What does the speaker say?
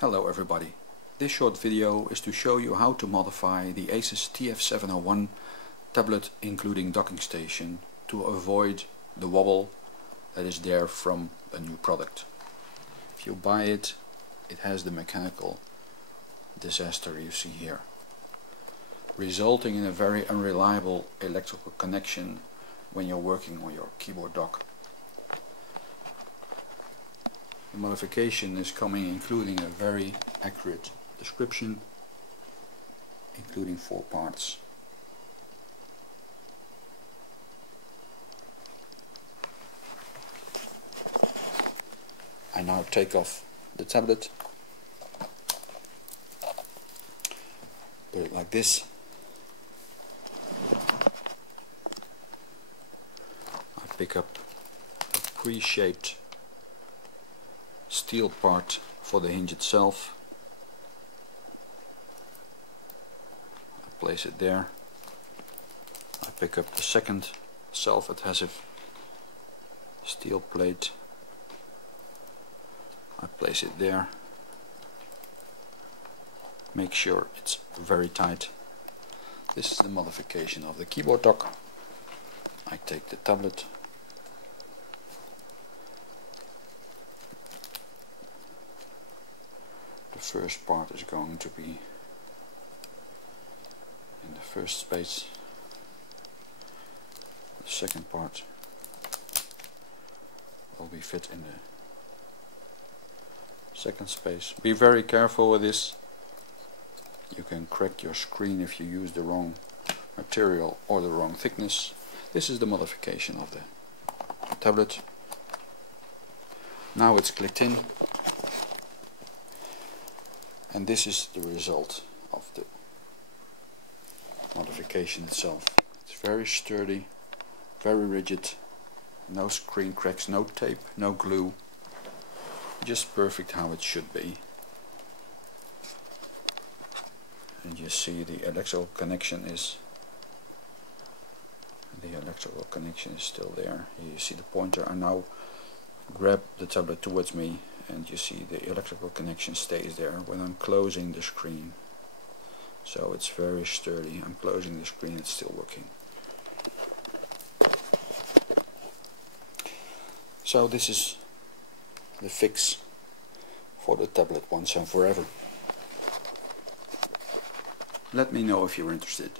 Hello everybody. This short video is to show you how to modify the ASUS TF701 tablet including docking station to avoid the wobble that is there from a new product. If you buy it, it has the mechanical disaster you see here, resulting in a very unreliable electrical connection when you're working on your keyboard dock. The modification is coming including a very accurate description, including 4 parts. I now take off the tablet, put it like this. I pick up a pre-shaped steel part for the hinge itself. I place it there. I pick up the second self-adhesive steel plate. I place it there. Make sure it's very tight. This is the modification of the keyboard dock. I take the tablet. The first part is going to be in the first space. The second part will be fit in the second space. Be very careful with this. You can crack your screen if you use the wrong material or the wrong thickness. This is the modification of the tablet. Now it's clicked in. And this is the result of the modification itself. It's very sturdy, very rigid, no screen cracks, no tape, no glue, just perfect how it should be. And you see the electrical connection is still there. You see the pointer. I now grab the tablet towards me and you see the electrical connection stays there when I'm closing the screen. So it's very sturdy. I'm closing the screen, it's still working. So this is the fix for the tablet once and forever. Let me know if you're interested.